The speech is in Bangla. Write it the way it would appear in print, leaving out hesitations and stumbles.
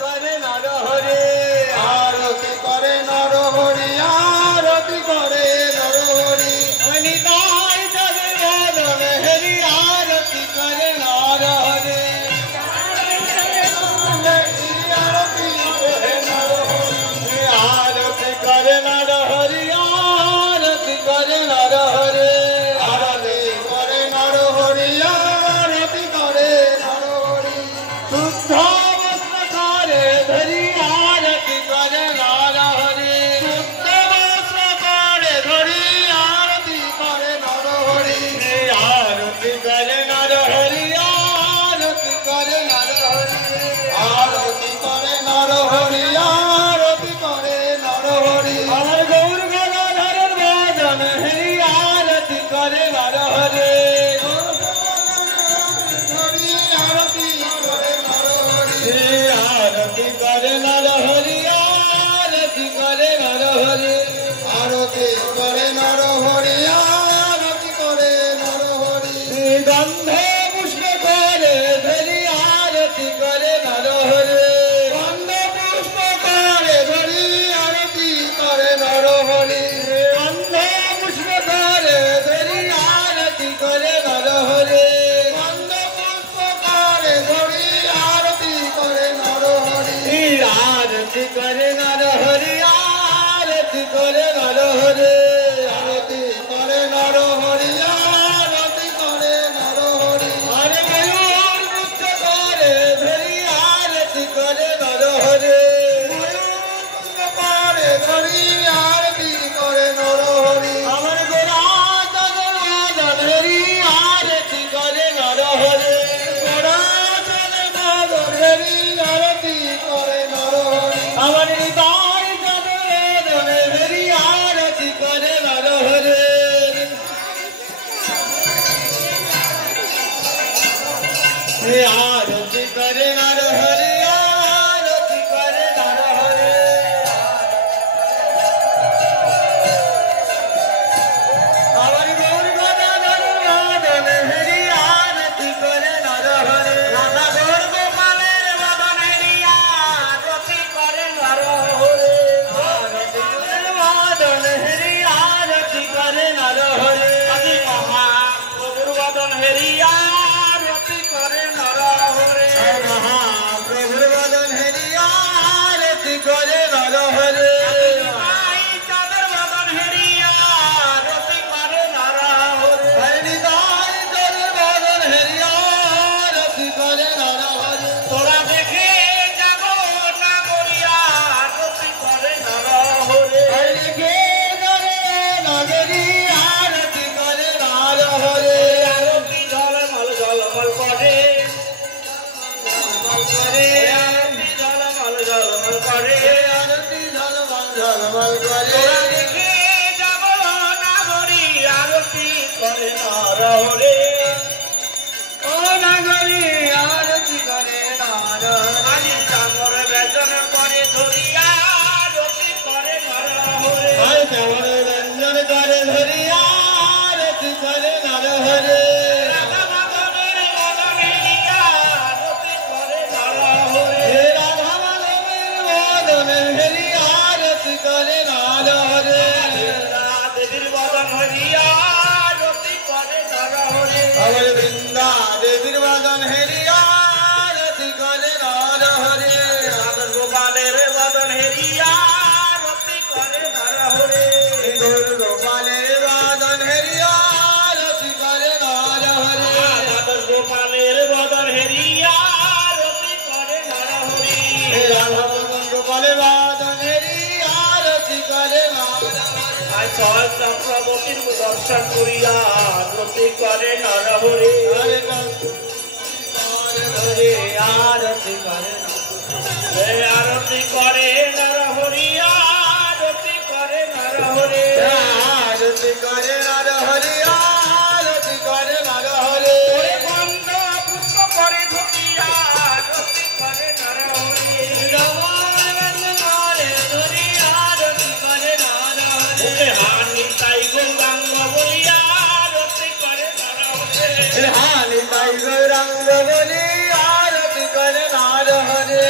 করে নর হরি আরতি করে নর হরি আরতি করে নর হরি নিতাই চাঁদের বদন হরি আরতি করে নর হরি আরতি করে নর হরি আরতি করে নর হরি আরতি করে নর হরি আরতি করে নর হরি শুদ্ধ বস্ত্র করে ধরি আরতি করে নর হরি শুদ্ধ বস্ত্র করে ধরি আরতি করে নর হরি আরতি করে নর হরি আরতি করে নর হরি আরতি করে নর হরি আরতি করে নর হরি আমার গৌর গদাধরের বাজন হরি আরতি করে নর হরি আরতি করে নর হরি আরতি করে নর হরি আরতি করে নর হরি আরতি করে নর হরি আরতি করে নর হরি গন্ধ পুষ্প করে ধরি আরতি করে নর হরি গন্ধ পুষ্প করে ধরি আরতি করে নর হরি গন্ধ পুষ্প করে ধরি আরতি করে নর হরি গন্ধ পুষ্প করে ধরি আরতি করে নর হরি আরতি করে নর হরি আরতি করে নর হরি আরতি করে নর হরি আরতি করে নর হরি আরে ময়ূর মুক্ত করে ধরি আরতি করে নর হরি ময়ূর মুক্ত করে ধরি আরতি করে নর হরি আমার গোরা চাঁদের বাদন হরি আরতি করে নর হরি গোরা চাঁদের বাদন হরি আরতি করে নর হরি আমার হৃদয় চাঁদের বাদন হরি আরতি করে নর হরি आरती करे नर हरि आरती करे नर हरि আমার গৌর গদাধর বাদন হরি আরতি করে নর হরি রাধা গৌর গোপালের বাদন হরি আরতি করে নর হরি আরতি করে বাদন হরি আরতি করে নর হরি আদি মহাপ্রভুর বাদন হরি আরতি করে নর হরি মহাপ্রভুর বাদন হরি আরতি করে নর হরি চাঁদের বাদন হরি আরতি করে নর হরি হরিদাই চাঁদের বাদন হরি আরতি করে নর হরি তোরা দেখে যাব না করিয়া আরতি করে নর হরি দেখে যাবে নগরী আরতি করে নর হরি আরতি ঝলমল ঝলমল করে আরতি ঝলমল ঝলমল করে আরতি ঝলমল ঝলমল করে তোরা দেখে যাব না করি আরতি করে নর হরি ও নাগরী আরতি করে নর হরি চামর বেজন করে ধরি আরতি করে নর হরি চামর বেজন করে ধরি আরতি করে নর হরি রাধা মাধবের বদনে আরতি করে নর হরি রাধা মাধবের বদনে হরি আরতি করে নর হরি দেবীর বদন হরি আরতি করে নর হরি আমার বৃন্দা দেবীর বদন হরি আরতি করে নর হরি রাধা গোপালের বদন হরি আরতি করে নর হরি গৌর গোপালের বদন হরি আরতি করে নর হরি রাধা গোপালের বদন হরি আরতি করে নর হরি রাধা গোপালের বদন হরি আরতি করে নর হরি চক্রবর্তীর দর্শন করিয়া আরতি করে নর হরি আরতি করে আরতি করে নর হরি আরতি করে নর হরি আরতি করে নর হরি আরতি করে নর হরি গন্ধ পুষ্প করে ধরিয়া আরতি করে নর হরি ধরি আরতি করে নর হরি হানি তাই গৌরাঙ্গ বলিয়া আরতি করে নর হরি হানি তাই গৌরাঙ্গ বলি আরতি করে নর হরি